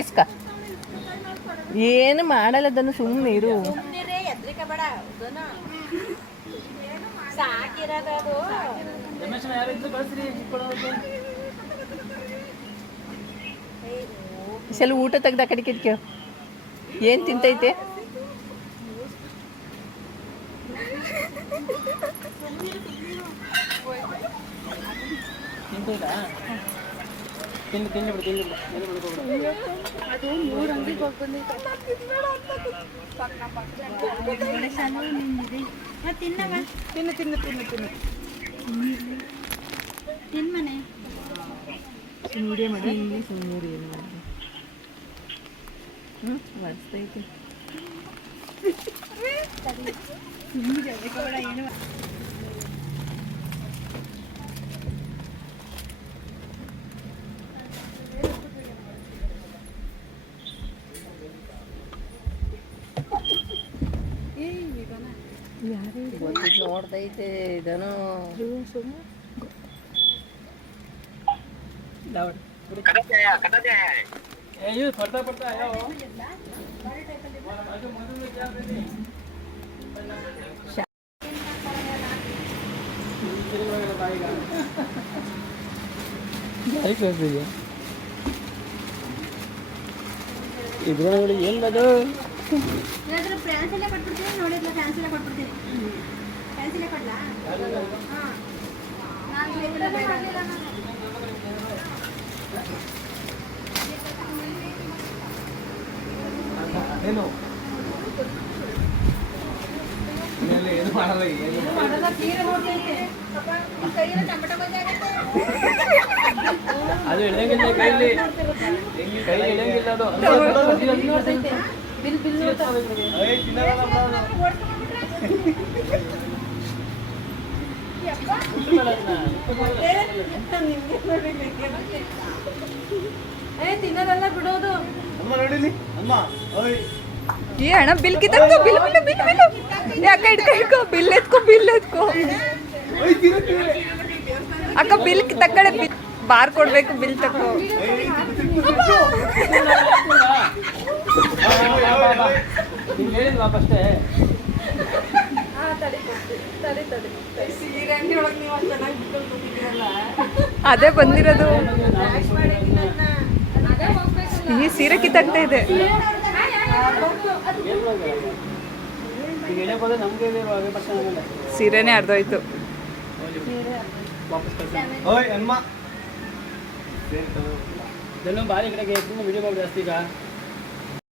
ಇಸ್ಕ ಏನು ಮಾಡಲ್ಲ ಅದನ್ನು ಸುಮ್ಮನೆ ಇರು. ಸಲ ಊಟ ತೆಗ್ದ ಆ ಕಡೆ ಕಿಟ್ಕಿ ಏನು ತಿಂತೈತೆ? ಅದು 3 ಅಂಗಡಿಗೆ ಹೋಗಿ ಬಂದೈತೆ. ತಿನ್ಮನೆ ಸುಮ್ಮನೆ ಮಾಡಿ ಸುಮ್ಮನೆ ಏನು ಮಾಡಿ ಮಾಡಿಸ್ತೈತೆ. ಏನು ನೋಡ್ದೈತೆ ಇದನ್ನು ಇದ್ರೊಳಗಡೆ ಏನು ಬದು ಫ್ಯಾನ್ಸಿಲೇ ಕೊಟ್ಬಿಡ್ತೀನಿ. ನೋಡಿದ್ಲ ಫ್ಯಾನ್ಸಿಲೇ ಕೊಟ್ಬಿಡ್ತೀನಿ. ಫ್ಯಾನ್ಸಿಲೇ ಕೊಡ್ಲಾ? ಏನು ಏನು ಮಾಡಲ್ಲ. ಅದು ಇಳಂಗಿಲ್ಲ ಕೈಲಿ ಇಳಂಗಿಲ್ಲ. ಅದು ತಿನ್ನೋದಲ್ಲ ಬಿಡೋದು. ये है ना बिल किधर तो बिल बिल बिल बिल अक्का इट्को बिल एत्को अक्का बिल तक्कड़े बार ಕೊಡಬೇಕು ಬಿಲ್ ತಕೋ. ಅದೇ ಬಂದಿರೋದು. ಈ ಸೀರೆ ಕಿತ್ತಾಗ್ತಾ ಇದೆ. ಸೀರೆನೇ ಅರ್ಧೋಯ್ತು. ಬಾರಿ ಕಡೆಗೆ ವಿಡಿಯೋ ಜಾಸ್ತಿ ಈಗ